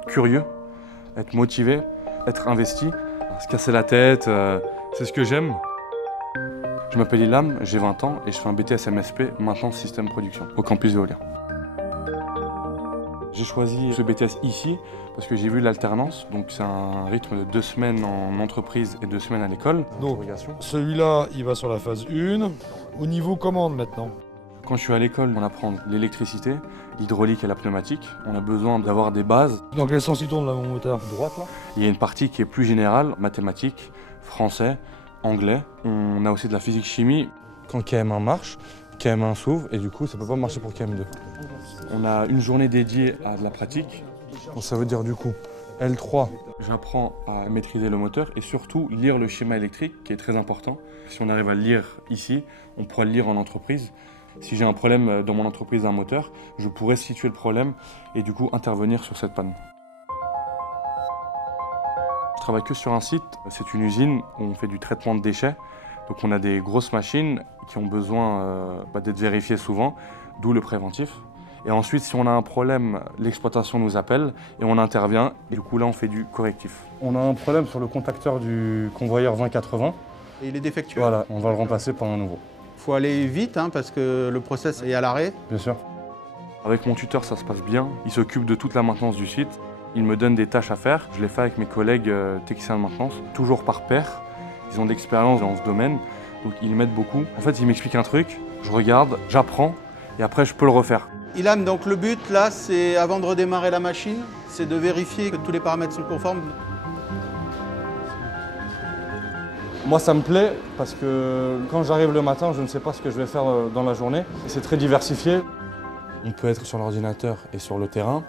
être curieux, être motivé, être investi, se casser la tête, c'est ce que j'aime. Je m'appelle Ilham, j'ai 20 ans et je fais un BTS MSP, maintenance système production, au campus Veolia. J'ai choisi ce BTS ici parce que j'ai vu l'alternance, donc c'est un rythme de 2 semaines en entreprise et 2 semaines à l'école. Donc celui-là, il va sur la phase 1. Au niveau commande maintenant. Quand je suis à l'école, on apprend l'électricité, l'hydraulique et la pneumatique. On a besoin d'avoir des bases. Dans quel sens il tourne là, mon moteur? Droite là. Il y a une partie qui est plus générale, mathématiques, français, anglais. On a aussi de la physique-chimie. Quand KM1 marche, KM1 s'ouvre et du coup ça ne peut pas marcher pour KM2. On a une journée dédiée à de la pratique. Donc ça veut dire du coup L3. J'apprends à maîtriser le moteur et surtout lire le schéma électrique qui est très important. Si on arrive à le lire ici, on pourra le lire en entreprise. Si j'ai un problème dans mon entreprise d'un moteur, je pourrais situer le problème et du coup intervenir sur cette panne. Je travaille que sur un site, c'est une usine où on fait du traitement de déchets. Donc on a des grosses machines qui ont besoin d'être vérifiées souvent, d'où le préventif. Et ensuite, si on a un problème, l'exploitation nous appelle et on intervient. Et du coup, là, on fait du correctif. On a un problème sur le contacteur du convoyeur 2080. Et il est défectueux. Voilà, on va le remplacer par un nouveau. Il faut aller vite parce que le process est à l'arrêt. Bien sûr. Avec mon tuteur, ça se passe bien. Il s'occupe de toute la maintenance du site. Il me donne des tâches à faire. Je les fais avec mes collègues techniciens de maintenance, toujours par pair. Ils ont de l'expérience dans ce domaine, donc ils m'aident beaucoup. En fait, ils m'expliquent un truc, je regarde, j'apprends et après, je peux le refaire. Ilham, donc le but là, c'est avant de redémarrer la machine, c'est de vérifier que tous les paramètres sont conformes. Moi, ça me plaît parce que quand j'arrive le matin, je ne sais pas ce que je vais faire dans la journée. C'est très diversifié. On peut être sur l'ordinateur et sur le terrain.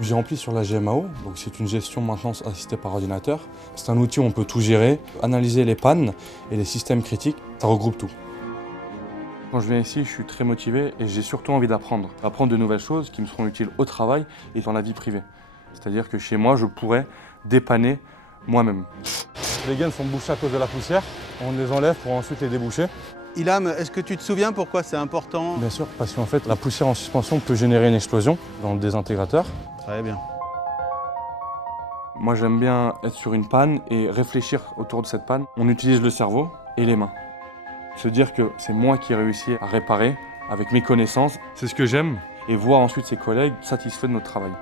J'ai rempli sur la GMAO, donc c'est une gestion maintenance assistée par ordinateur. C'est un outil où on peut tout gérer, analyser les pannes et les systèmes critiques, ça regroupe tout. Quand je viens ici, je suis très motivé et j'ai surtout envie d'apprendre. Apprendre de nouvelles choses qui me seront utiles au travail et dans la vie privée. C'est-à-dire que chez moi, je pourrais dépanner moi-même. Les gaines sont bouchées à cause de la poussière. On les enlève pour ensuite les déboucher. Ilham, est-ce que tu te souviens pourquoi c'est important? Bien sûr, parce qu'en fait, la poussière en suspension peut générer une explosion dans le désintégrateur. Très bien. Moi, j'aime bien être sur une panne et réfléchir autour de cette panne. On utilise le cerveau et les mains. Se dire que c'est moi qui ai réussi à réparer avec mes connaissances, c'est ce que j'aime. Et voir ensuite ses collègues satisfaits de notre travail.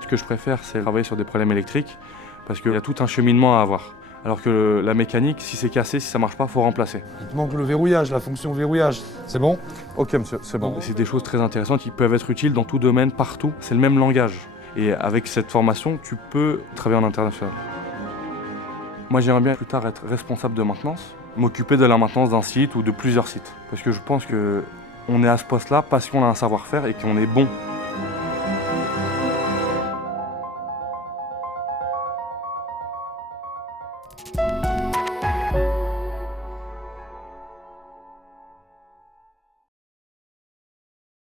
Ce que je préfère, c'est travailler sur des problèmes électriques parce qu'il y a tout un cheminement à avoir. Alors que la mécanique, si c'est cassé, si ça marche pas, il faut remplacer. Il te manque le verrouillage, la fonction verrouillage. C'est bon? Ok monsieur, c'est bon. C'est des choses très intéressantes qui peuvent être utiles dans tout domaine, partout. C'est le même langage. Et avec cette formation, tu peux travailler en international. Moi, j'aimerais bien plus tard être responsable de maintenance, m'occuper de la maintenance d'un site ou de plusieurs sites. Parce que je pense qu'on est à ce poste-là parce qu'on a un savoir-faire et qu'on est bon.